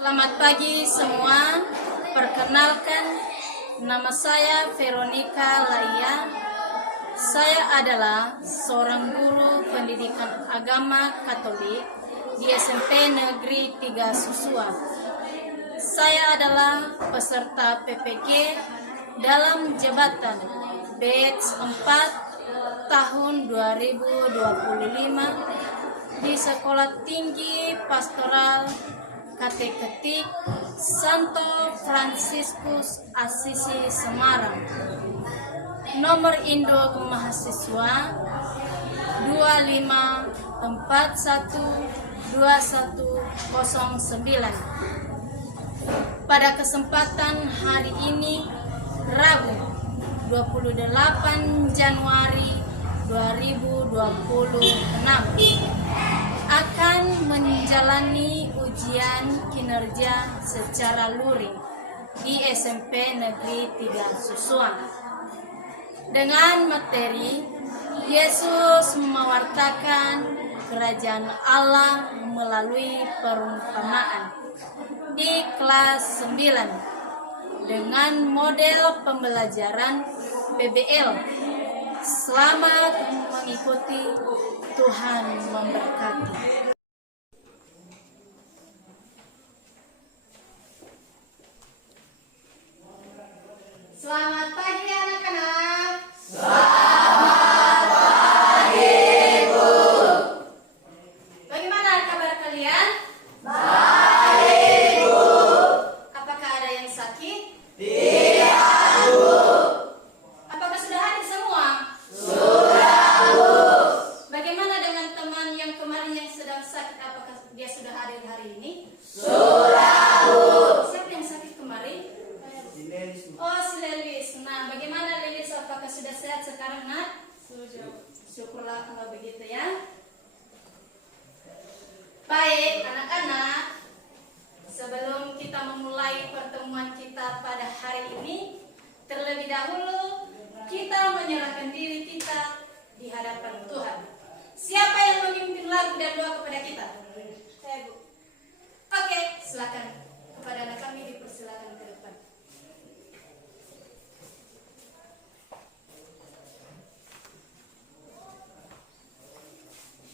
Selamat pagi semua. Perkenalkan, nama saya Veronica Laia. Saya adalah seorang guru pendidikan agama Katolik di SMP Negeri 3 Susua. Saya adalah peserta PPG dalam jabatan batch 4 tahun 2025 di Sekolah Tinggi Pastoral Kateketik Santo Fransiskus Assisi Semarang. Nomor induk mahasiswa 25412109. Pada kesempatan hari ini, Rabu 28 Januari 2026, akan menjalani ujian kinerja secara luring di SMP Negeri 3 Susua dengan materi Yesus mewartakan kerajaan Allah melalui perumpamaan di kelas 9 dengan model pembelajaran PBL. Selamat mengikuti, Tuhan memberkati. Selamat pagi anak-anak. Selamat pagi, Bu. Bagaimana kabar kalian? Baik, Bu. Apakah ada yang sakit? Tidak, Bu. Apakah sudah hadir semua? Sudah, Bu. Bagaimana dengan teman yang kemarin yang sedang sakit? Apakah dia sudah hadir hari ini? Sudah, Bu. Siapa yang sakit kemarin? Oh, si Lelis. Nah, bagaimana Lelis? Apakah sudah sehat sekarang, Nak? Syukurlah kalau begitu ya. Baik, anak-anak. Sebelum kita memulai pertemuan kita pada hari ini, terlebih dahulu kita menyerahkan diri kita di hadapan Tuhan. Siapa yang memimpin lagu dan doa kepada kita? Saya, Bu. Oke, silakan. Kepada anak kami dipersilakan ke depan.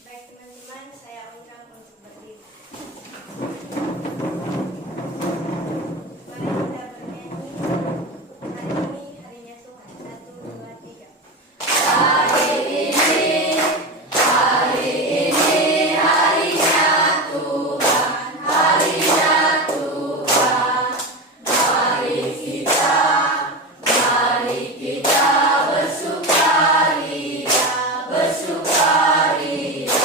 Baik teman-teman, saya undang untuk berdiri. Mari kita bernyanyi. Hari ini harinya Tuhan. 1, 2, 3. Hari ini harinya Tuhan, harinya Tuhan. Mari kita bersukaria, bersukaria.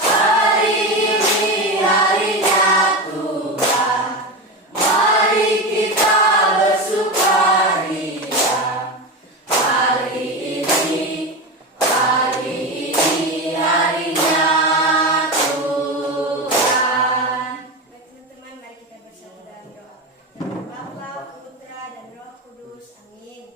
Hari ini harinya Tuhan, mari kita bersukaria. Hari ini harinya Tuhan. Baik teman-teman, mari kita bersatu dalam doa. Nama Bapa, Putra, dan Roh Kudus. Amin.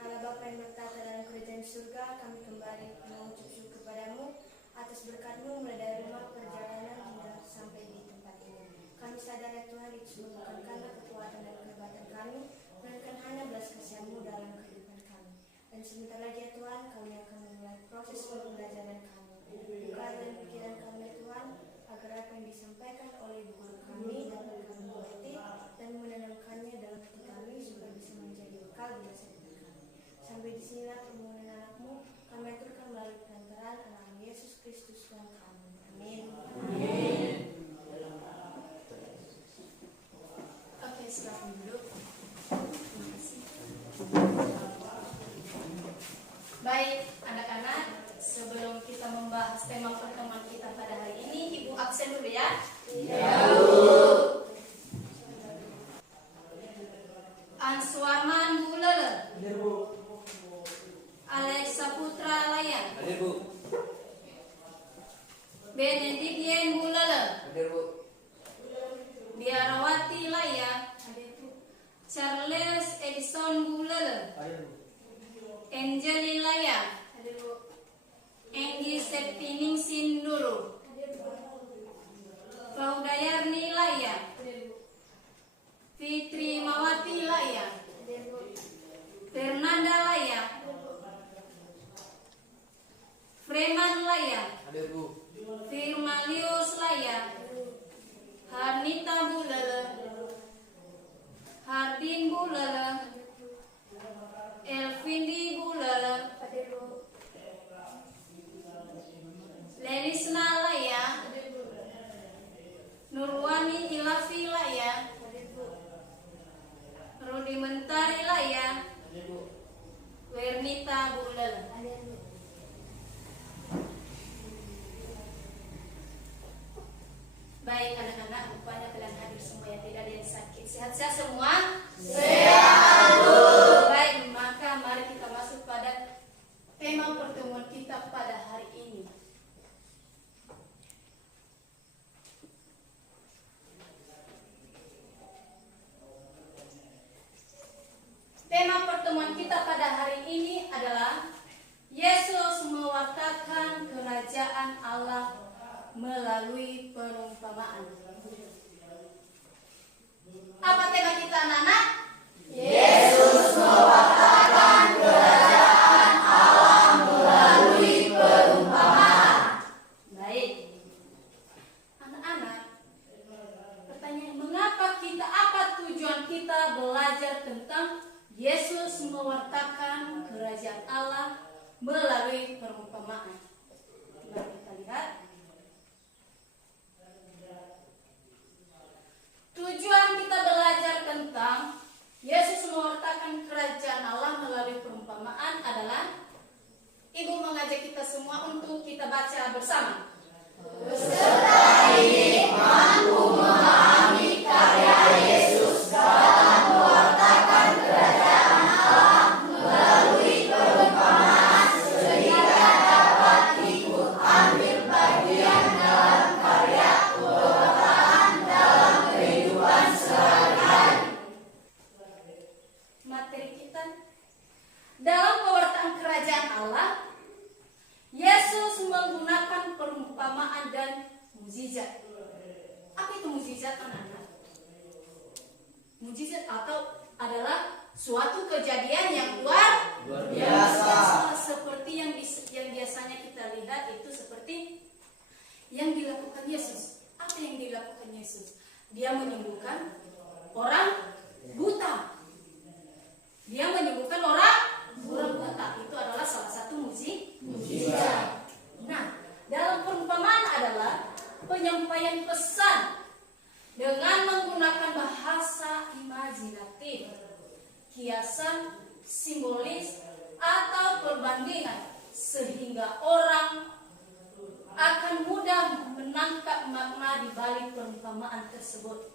Allah Bapa yang bertata dalam kerajaan surga, kami kembali mengucap syukur kepadamu atas berkat-Mu mulai dari rumah perjalanan hingga sampai di tempat ini. Kami sadar ya Tuhan, itu semua bukan karena kekuatan dan kehebatan kami, melainkan hanya belas kasih-Mu dalam kehidupan kami. Dan sebentar lagi ya Tuhan, kami akan memulai proses pembelajaran kami. Buka dan pikiran kami ya Tuhan, agar apa yang disampaikan oleh guru kami dapat kami mengerti dan menanamkannya dalam hati kami supaya bisa menjadi bekal di masa depan kami. Sampai di sinilah permohonan anak-Mu, kami aturkan melalui perantaraan anak Yesus Kristus Tuhan kami. Amin. Oke, silakan duduk. Terima kasih. Baik, anak-anak, sebelum kita membahas tema pertemuan kita pada hari ini, Ibu absen dulu ya. Answaman Bulele, Alexa Putra Layan, Benedikyen Bulele, Biarawati Laya, Charles Edison Bulele, Angeli Laya, Enggi Septiningsih dulu. Paudayar Supplementary lah ya. Wernita Bulel. Baik anak-anak, rupanya kalian hadir semua ya, tidak ada yang sakit. Sehat-sehat semua? Sehat, Bu. Baik, maka mari kita masuk pada tema pertemuan kita pada hari ini. Tema pertemuan kita pada hari ini adalah Yesus mewartakan kerajaan Allah melalui perumpamaan. Apa tema kita, anak-anak? Yesus mewartakan kerajaan Allah melalui perumpamaan. Baik. Anak-anak, pertanyaan, apa tujuan kita belajar tentang Yesus mewartakan kerajaan Allah melalui perumpamaan? Mari kita lihat. Tujuan kita belajar tentang Yesus mewartakan kerajaan Allah melalui perumpamaan adalah Ibu mengajak kita semua untuk kita baca bersama. Peserta ini mampu memahami karya Yesus dalam mewartakan kerajaan Allah melalui perumpamaan sehingga dapat ikut ambil bagian dalam karya pewartaan dalam kehidupan sehari-hari. Materi kita dalam pewartaan kerajaan Allah, Yesus menggunakan perumpamaan dan mukjizat. Apa itu mukjizat, anak-anak? Mukjizat atau adalah suatu kejadian yang luar biasa. Seperti yang biasanya kita lihat itu seperti yang dilakukan Yesus. Apa yang dilakukan Yesus? Dia menyembuhkan orang buta. Dia menyembuhkan orang buta. Itu adalah salah satu mukjizat. Nah, dalam perumpamaan adalah penyampaian pesan dengan menggunakan bahasa imajinatif, kiasan, simbolis, atau perbandingan sehingga orang akan mudah menangkap makna di balik perumpamaan tersebut.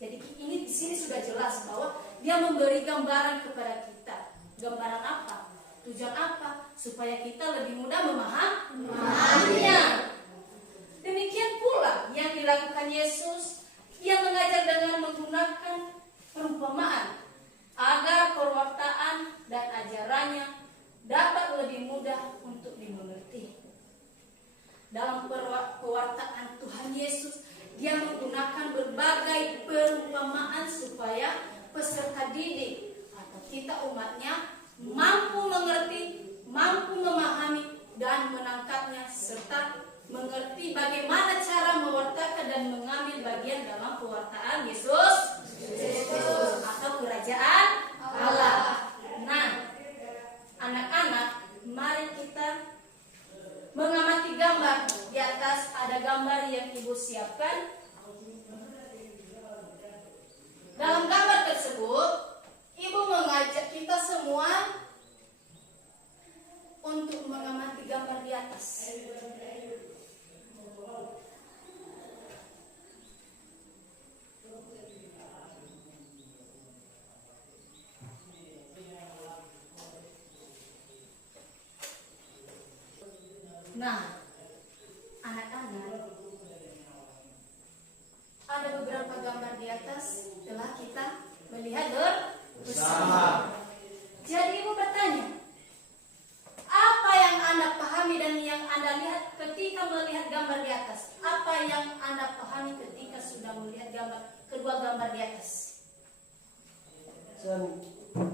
Jadi ini di sini sudah jelas bahwa dia memberi gambaran kepada kita. Gambaran apa? Tujuan apa? Supaya kita lebih mudah memahaminya. Demikian pula yang dilakukan Yesus, ia mengajar dengan menggunakan perumpamaan agar perwartaan dan ajarannya dapat lebih mudah untuk dimengerti. Dalam pewartaan Tuhan Yesus, dia menggunakan berbagai perumpamaan supaya peserta didik atau kita umatnya mampu mengerti, mampu memahami dan menangkapnya serta mengerti bagaimana cara mewartakan dan mengambil bagian dalam pewartaan Yesus atau kerajaan Allah. Nah, anak-anak, mari kita mengamati gambar. Di atas ada gambar yang Ibu siapkan. Dalam gambar tersebut, Ibu mengajak kita semua untuk mengamati gambar di atas. Nah, anak-anak, ada beberapa gambar di atas telah kita melihat bersama. Jadi Ibu bertanya, apa yang Anda pahami dan yang Anda lihat ketika melihat gambar di atas? Apa yang Anda pahami ketika sudah melihat kedua gambar di atas?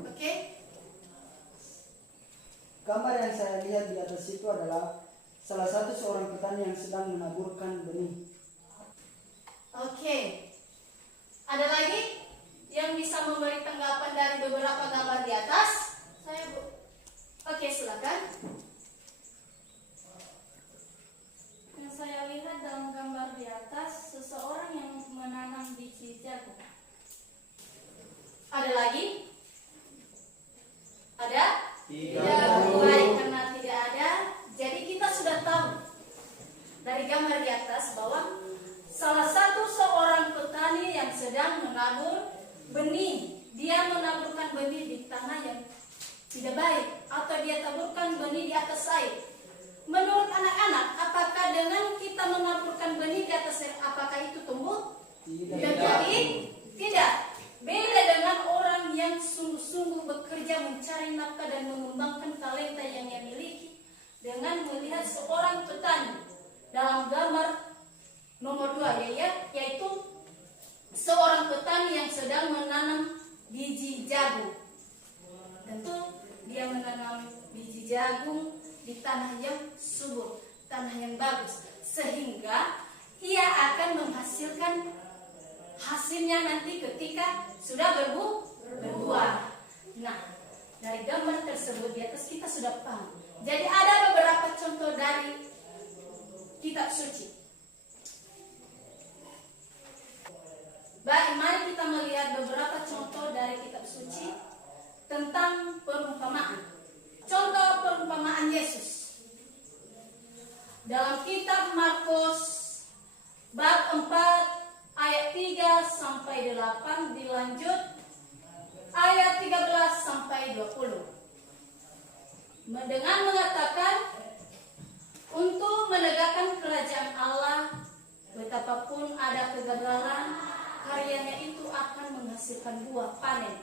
Oke. Gambar yang saya lihat di atas itu adalah salah satu seorang petani yang sedang menaburkan benih. Oke. Ada lagi yang bisa memberi tanggapan dari beberapa gambar di atas? Saya, Bu. Oke, silakan. Yang saya lihat dalam gambar di atas, seseorang yang menanam biji jagung. Ada lagi? menabur benih. Dia menaburkan benih di tanah yang tidak baik, atau dia taburkan benih di atas air. Menurut anak-anak, apakah dengan kita menaburkan benih di atas air, apakah itu tumbuh? Tidak. Beda dengan orang yang sungguh-sungguh bekerja mencari nafkah dan mengembangkan talenta yang ia miliki dengan melihat seorang petani. Dalam gambar nomor 2 yaitu seorang petani yang sedang menanam biji jagung. Tentu dia menanam biji jagung di tanah yang subur, tanah yang bagus, sehingga ia akan menghasilkan hasilnya nanti ketika sudah berbuah. Nah, dari gambar tersebut di atas kita sudah paham. Jadi ada beberapa contoh dari kitab suci. Baik, mari kita melihat beberapa contoh dari kitab suci tentang perumpamaan. Contoh perumpamaan Yesus. Dalam kitab Markus bab 4 ayat 3 sampai 8, dilanjut ayat 13 sampai 20. Dengan mengatakan, untuk menegakkan kerajaan Allah, betapapun ada kegagalan, karyanya itu akan menghasilkan buah panen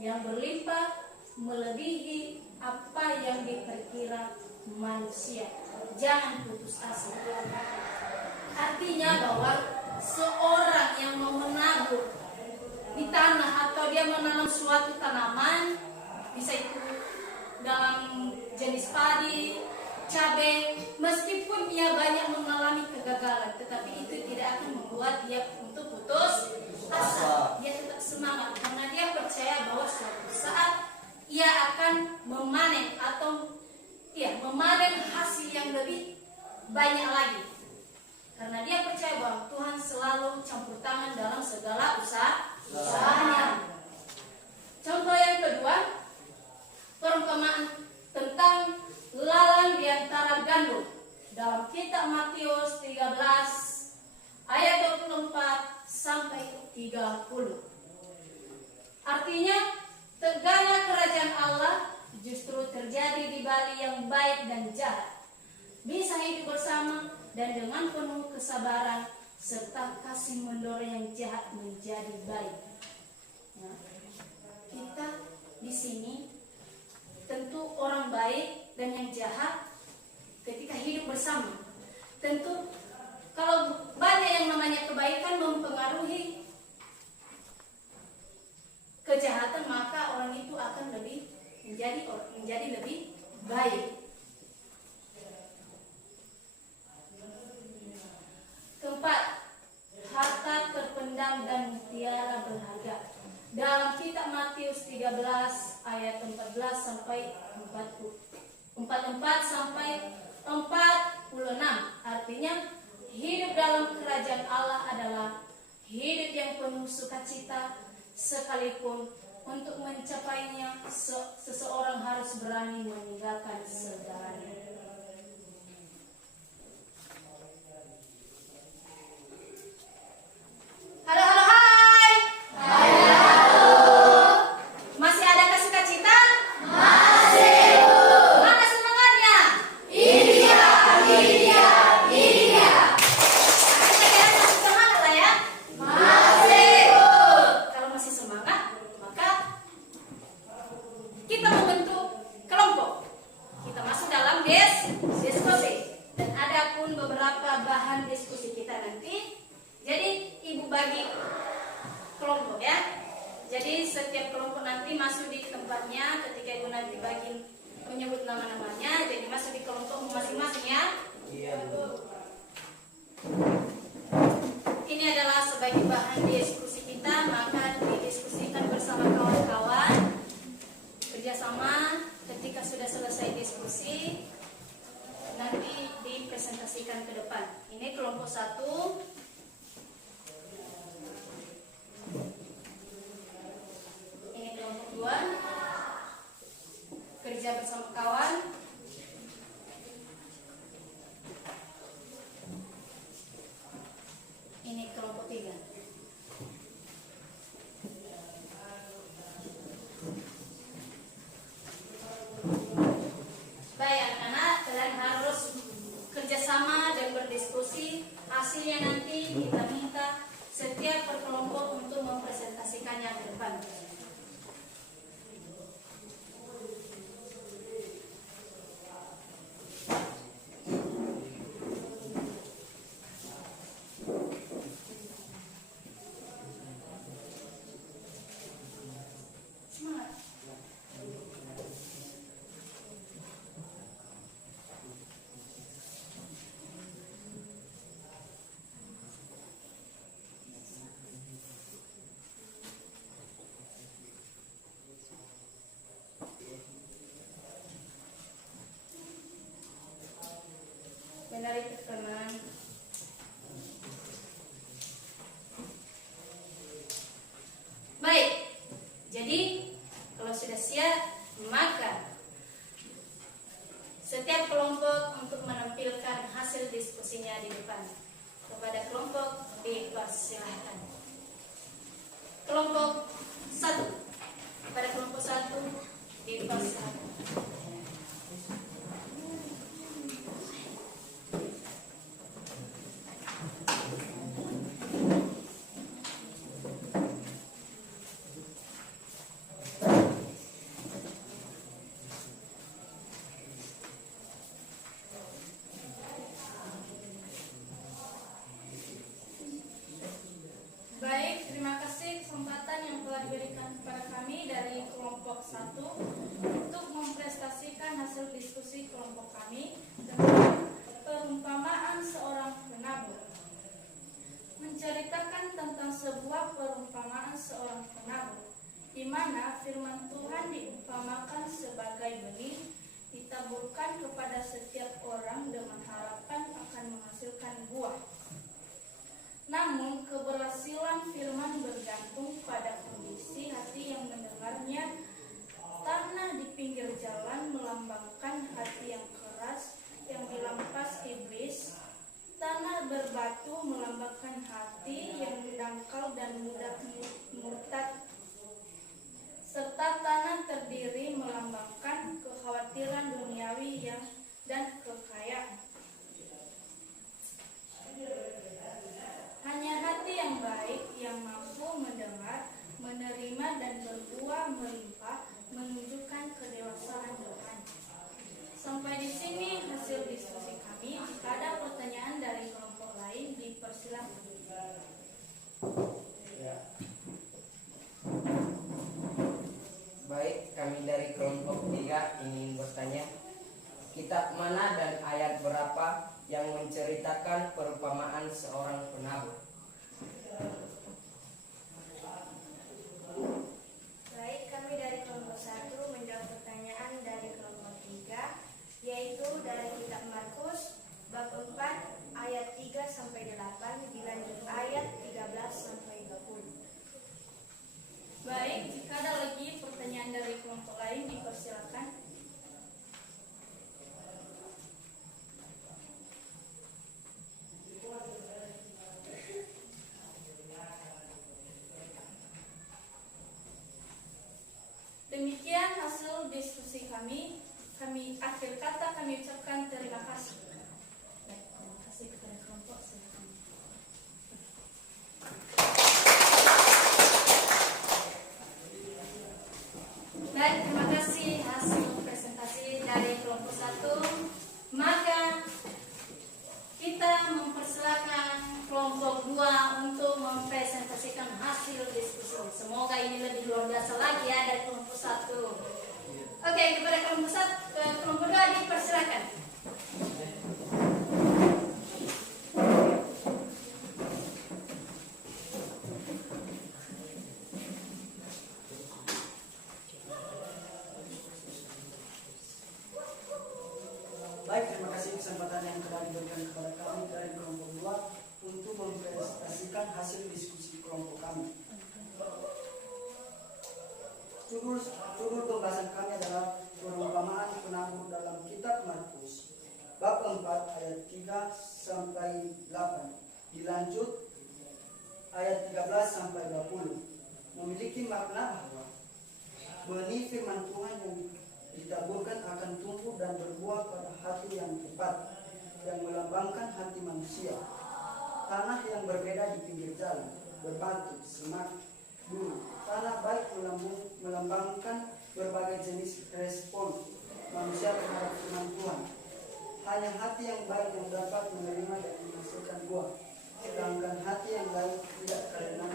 yang berlimpah melebihi apa yang diperkira manusia. Jangan putus asa. Artinya bahwa seorang yang mau menabur di tanah atau dia menanam suatu tanaman, bisa itu dalam jenis padi, cabai, meskipun ia banyak mengalami kegagalan, tetapi itu tidak akan membuat dia untuk putus asa. Dia tetap semangat karena dia percaya bahwa suatu saat ia akan memanen memanen hasil yang lebih banyak lagi. Karena dia percaya bahwa Tuhan selalu campur tangan dalam segala usahanya. Contoh yang kedua, perumpamaan tentang lalang di antara gandum. Dalam kitab Matius 13 ayat 24 sampai 30. Artinya, tegaknya kerajaan Allah justru terjadi di balik yang baik dan jahat. Bisa hidup bersama dan dengan penuh kesabaran serta kasih mendorong yang jahat menjadi baik. Nah, kita di sini tentu orang baik dan yang jahat ketika hidup bersama. Tentu kalau banyak yang namanya kebaikan mempengaruhi kejahatan, maka orang itu akan menjadi lebih baik. Keempat, harta terpendam dan mutiara berharga. Dalam kitab Matius 13 ayat 14 sampai 44 sampai 46, artinya hidup dalam kerajaan Allah adalah hidup yang penuh sukacita, sekalipun untuk mencapainya seseorang harus berani meninggalkan segalanya. Halo, hai. Masih ada sukacita? Masih. Mana semangatnya? Iya. Kita masih semangat lah ya? Masih. Kalau masih semangat, maka kita membentuk kelompok. Kita masuk dalam diskusi. Dan ada pun beberapa bahan diskusi kita nanti. Jadi ibu bagi kelompok ya. Jadi setiap kelompok nanti masuk di tempatnya. Ketika ibu nanti bagi menyebut nama-namanya, jadi masuk di kelompok masing-masing ya. Iya. Ini adalah sebagai bahan diskusi kita, maka didiskusikan bersama kawan-kawan, kerjasama. Ketika sudah selesai diskusi, nanti dipresentasikan ke depan. Ini kelompok 1. Kerja bersama kawan. Ini kelompok 3. setiap berkelompok untuk mempresentasikannya di depan. Semangat. Menarik teman. Baik, jadi kalau sudah siap, maka setiap kelompok untuk menampilkan hasil diskusinya di depan. Kepada kelompok dipersilahkan. Kelompok 1, pada kelompok 1 dipersilahkan. Baik, terima kasih kesempatan yang telah diberikan kepada kami dari kelompok 1 untuk mempresentasikan hasil diskusi kelompok kami tentang perumpamaan seorang penabur. Menceritakan tentang sebuah perumpamaan seorang penabur, di mana firman Tuhan diumpamakan sebagai benih ditaburkan kepada setiap orang dengan harapan akan menghasilkan buah. Namun, keberhasilan firman bergantung pada kondisi hati yang mendengarnya. Tanah di pinggir jalan melambangkan hati yang keras yang dilampas iblis. Tanah berbatu melambangkan hati yang dangkal dan mudah murtad. Serta tanah terdiri melambangkan kekhawatiran duniawi dan kekayaan. Hanya hati yang baik yang mampu mendengar, menerima dan berbuah melimpah menunjukkan kedewasaan Tuhan. Sampai di sini hasil diskusi kami. Jika ada pertanyaan dari kelompok lain, dipersilakan. Baik, kami dari kelompok 3 ingin bertanya, kitab mana dan ayat berapa yang menceritakan perumpamaan seorang penabur? Baik, kami dari kelompok 1 menjawab pertanyaan dari kelompok 3, yaitu dari kitab Markus bab 4 ayat 3 sampai 8 dilanjut ayat 13 sampai 20. Baik, jika ada lagi pertanyaan dari kelompok lain, dipersilakan. Demikian hasil diskusi kami. Akhir kata kami ucapkan terima kasih. Baik, terima kasih kepada kelompok. Silakan. Dan terima kasih hasil presentasi dari kelompok 1. Maka kita mempersilakan kelompok 2 untuk mempresentasikan hasil diskusi. Semoga ini lebih luar biasa lagi ya dari kelompok 1. Oke, kepada kelompok 2 dipersilakan. Baik, terima kasih kesempatan yang telah diberikan kepada kami dari kelompok 2 untuk mempresentasikan hasil diskusi kelompok kami. Judul pembahasan kami adalah perumpamaan penabur dalam kitab Markus bab 4 ayat 3 sampai 8 dilanjut ayat 13 sampai 20, memiliki makna bahwa benih firman Tuhan yang ditaburkan akan tumbuh dan berbuah pada hati yang tepat, yang melambangkan hati manusia. Tanah yang berbeda di pinggir jalan berbatu, semak, gunung. Tanah baik melambangkan berbagai jenis respon manusia terhadap firman Tuhan. Hanya hati yang baik yang dapat menerima dan menghasilkan buah. Sedangkan hati yang baik tidak, karena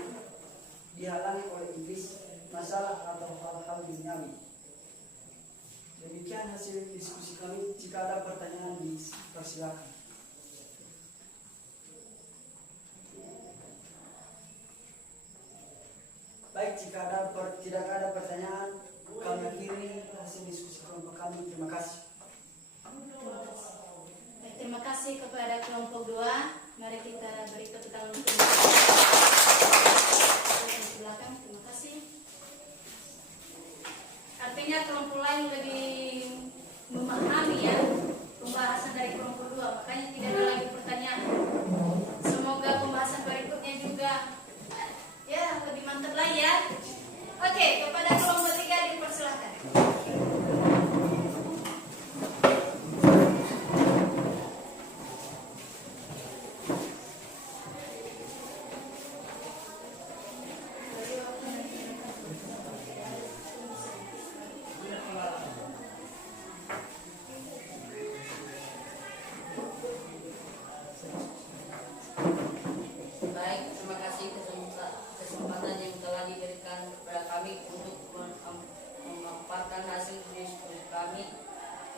dihalangi oleh iblis, masalah atau hal-hal duniawi. Demikian hasil diskusi kami. Jika ada pertanyaan, dipersilakan. Baik, jika tidak ada pertanyaan, kami akhiri hasil diskusi kelompok kami. Terima kasih. Baik, terima kasih kepada kelompok 2. Mari kita beri tepuk tangan untuk di belakang. Terima kasih. Artinya kelompok lain lebih memahami ya pembahasan dari kelompok 2, makanya tidak ada lagi pertanyaan. Semoga pembahasan berikutnya juga ya lebih mantap lagi ya. Oke, kepada kelompok 3 dipersilakan. Baik, terima kasih kesempatan yang telah diberikan kepada kami untuk memaparkan hasil diskusi kami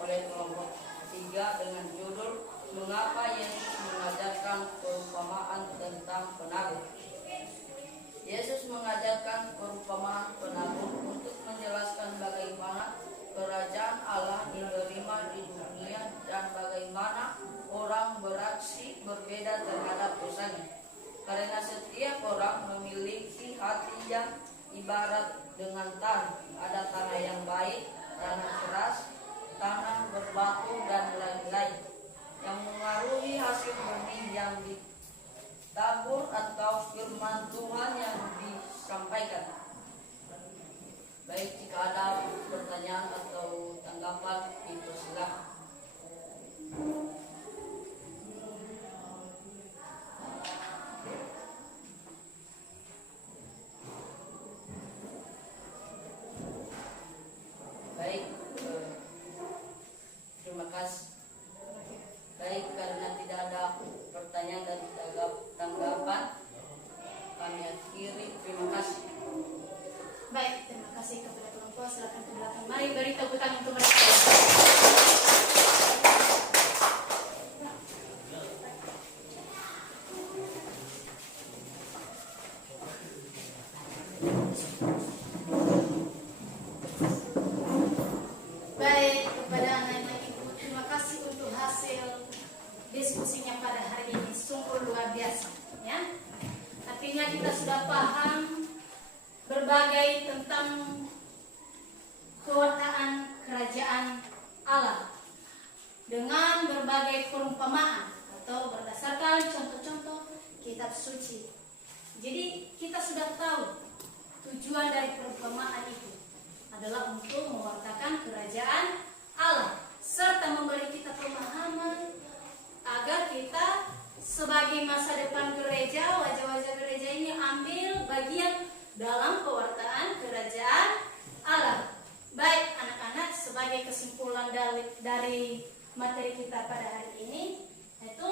oleh kelompok 3 dengan judul Mengapa Yesus mengajarkan perumpamaan tentang penabur. Yesus mengajarkan perumpamaan penabur untuk menjelaskan bagaimana kerajaan Allah diterima di dunia dan bagaimana orang beraksi berbeda terhadap dosanya. Karena setiap orang memiliki hati yang ibarat dengan tanah. Ada tanah yang baik, tanah keras, tanah berbatu, dan lain-lain. Yang mengaruhi hasil benih yang ditabur atau firman Tuhan yang disampaikan. Baik, jika ada pertanyaan atau tanggapan, dipersilakan. Baik, terima kasih. Baik, karena tidak ada pertanyaan dan tanggapan, kami akhiri. Terima kasih. Baik, terima kasih kepada kelompok. Silakan ke belakang. Mari beri tepuk tangan untuk mereka. Baik, kepada anak-anak ibu, terima kasih untuk hasil diskusinya pada hari ini. Sungguh luar biasa, ya. Artinya kita sudah paham berbagai tentang kewartaan kerajaan Allah dengan berbagai perumpamaan atau berdasarkan contoh-contoh kitab suci. Jadi kita sudah tahu tujuan dari perumpamaan itu adalah untuk mewartakan kerajaan Allah serta memberi kita pemahaman agar kita sebagai masa depan gereja, wajah-wajah gereja ini ambil bagian dalam pewartaan kerajaan Allah. Baik anak-anak, sebagai kesimpulan dari materi kita pada hari ini, yaitu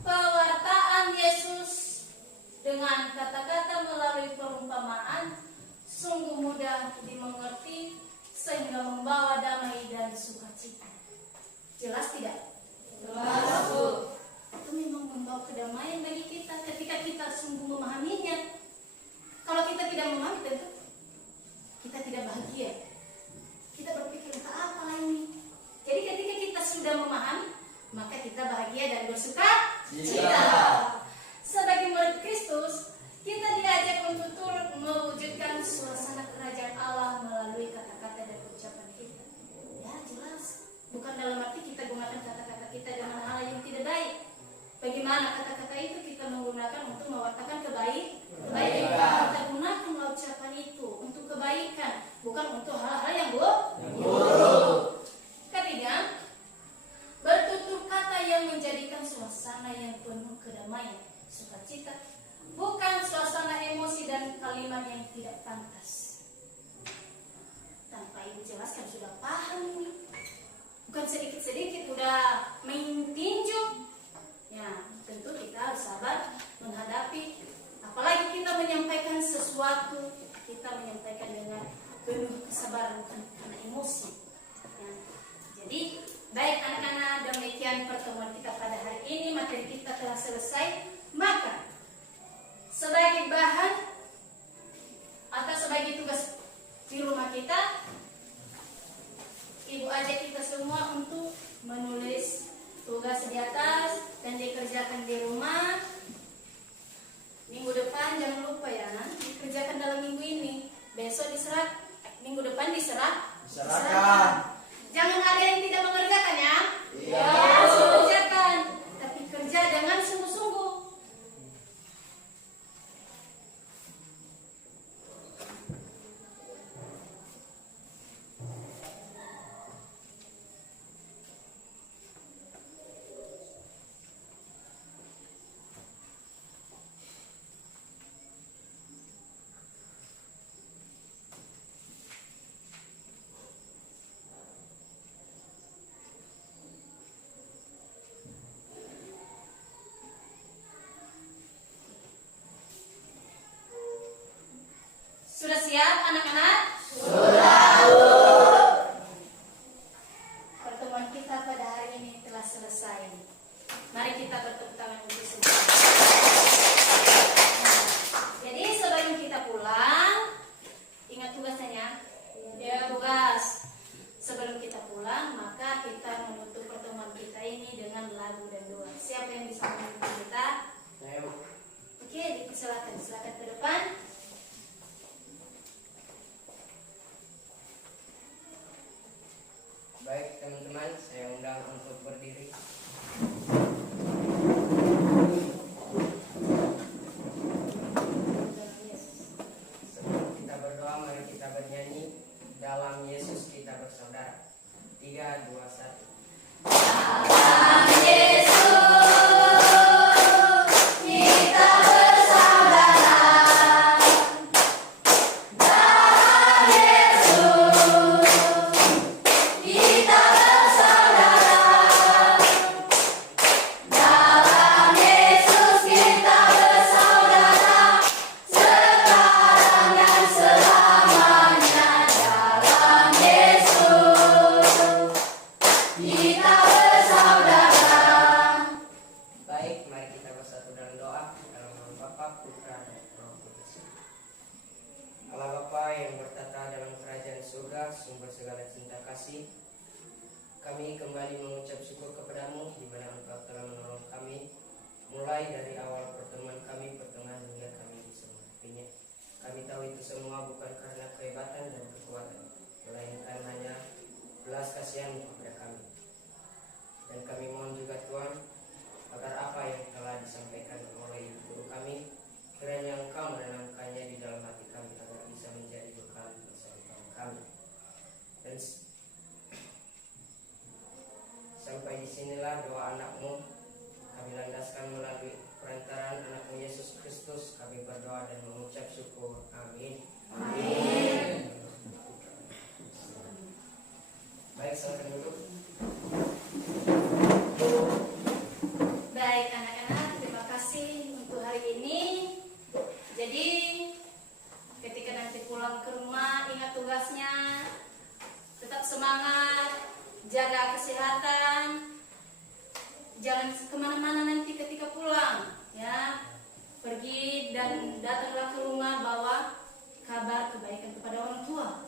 pewartaan Yesus dengan kata-kata melalui perumpamaan sungguh mudah dimengerti sehingga membawa damai dan sukacita. Jelas tidak? Jelas, Bu. Itu memang membawa kedamaian bagi kita ketika kita sungguh memahaminya. Kalau kita tidak memahami, tentu kita tidak bahagia. Kita berpikir entah apa ini. Jadi ketika kita sudah memahami, maka kita bahagia dan bersukacita. Sebagai murid Kristus, kita diajak untuk turut mewujudkan suasana kerajaan Allah melalui kata-kata dan ucapan kita. Ya jelas, bukan dalam arti kita gunakan kata-kata kita dengan hal yang tidak baik. Bagaimana kata-kata itu kita menggunakan untuk mewartakan kebaikan. Kita gunakan ucapan itu untuk kebaikan, bukan untuk hal-hal yang buruk. Ketiga, bertutur kata yang menjadikan suasana yang penuh kedamaian. tidak pantas. Tanpa ibu jelaskan sudah paham ini. Bukan sedikit-sedikit udah main tinju. Ya, tentu kita harus sabar menghadapi. Apalagi kita menyampaikan sesuatu, kita menyampaikan dengan penuh kesabaran, bukan karena emosi. Ya. Jadi, baik anak-anak, demikian pertemuan kita pada hari ini. Materi kita telah selesai. Maka, sebagai bahan atau sebagai tugas di rumah kita, ibu ajak kita semua untuk menulis tugas di atas dan dikerjakan di rumah. Minggu depan jangan lupa ya, dikerjakan dalam minggu ini. Besok diserah, minggu depan diserahkan. Jangan ada yang tidak mengerjakan ya. Iya. Harus mengerjakan, tapi kerja dengan sungguh-sungguh. Sudah siap anak-anak? Sudah. Pertemuan kita pada hari ini telah selesai. Mari kita bertepuk tangan untuk semua. Jadi sebelum kita pulang, ingat tugasnya ya. Tugas. Sebelum kita pulang, maka kita menutup pertemuan kita ini dengan lagu dan doa. Siapa yang bisa memimpin kita? Oke, silakan ke depan. Baik teman-teman, saya undang untuk berdiri. Sebelum kita berdoa, mari kita bernyanyi Dalam Yesus Kita Bersaudara. 3, 2, 1. Baik, mari kita bersatu dalam doa. Dalam nama Bapa, Putra, dan Roh Kudus. Allah Bapa yang bertata dalam kerajaan surga, sumber segala cinta kasih, kami kembali mengucap syukur kepadamu di mana Engkau telah menolong kami mulai dari awal pertemuan kami, pertengahan hingga kami bisa menghadapinya. Kami tahu itu semua bukan karena kehebatan dan kekuatan, melainkan hanya belas kasihan kepada kami. Dan kami mohon juga Tuhan, agar apa yang telah disampaikan oleh ibu guru kami, kiranya Engkau menanamkannya di dalam hati kami agar bisa menjadi bekal masa depan kami. Dan sampai disinilah doa anakmu kami landaskan melalui perantaraan anakmu Yesus Kristus. Kami berdoa dan mengucap syukur. Amin. Amin. Baik, silakan duduk. Baik anak-anak, terima kasih untuk hari ini. Jadi ketika nanti pulang ke rumah, ingat tugasnya, tetap semangat, jaga kesehatan, jangan kemana-mana nanti ketika pulang ya. Pergi dan datanglah ke rumah, bawa kabar kebaikan kepada orang tua.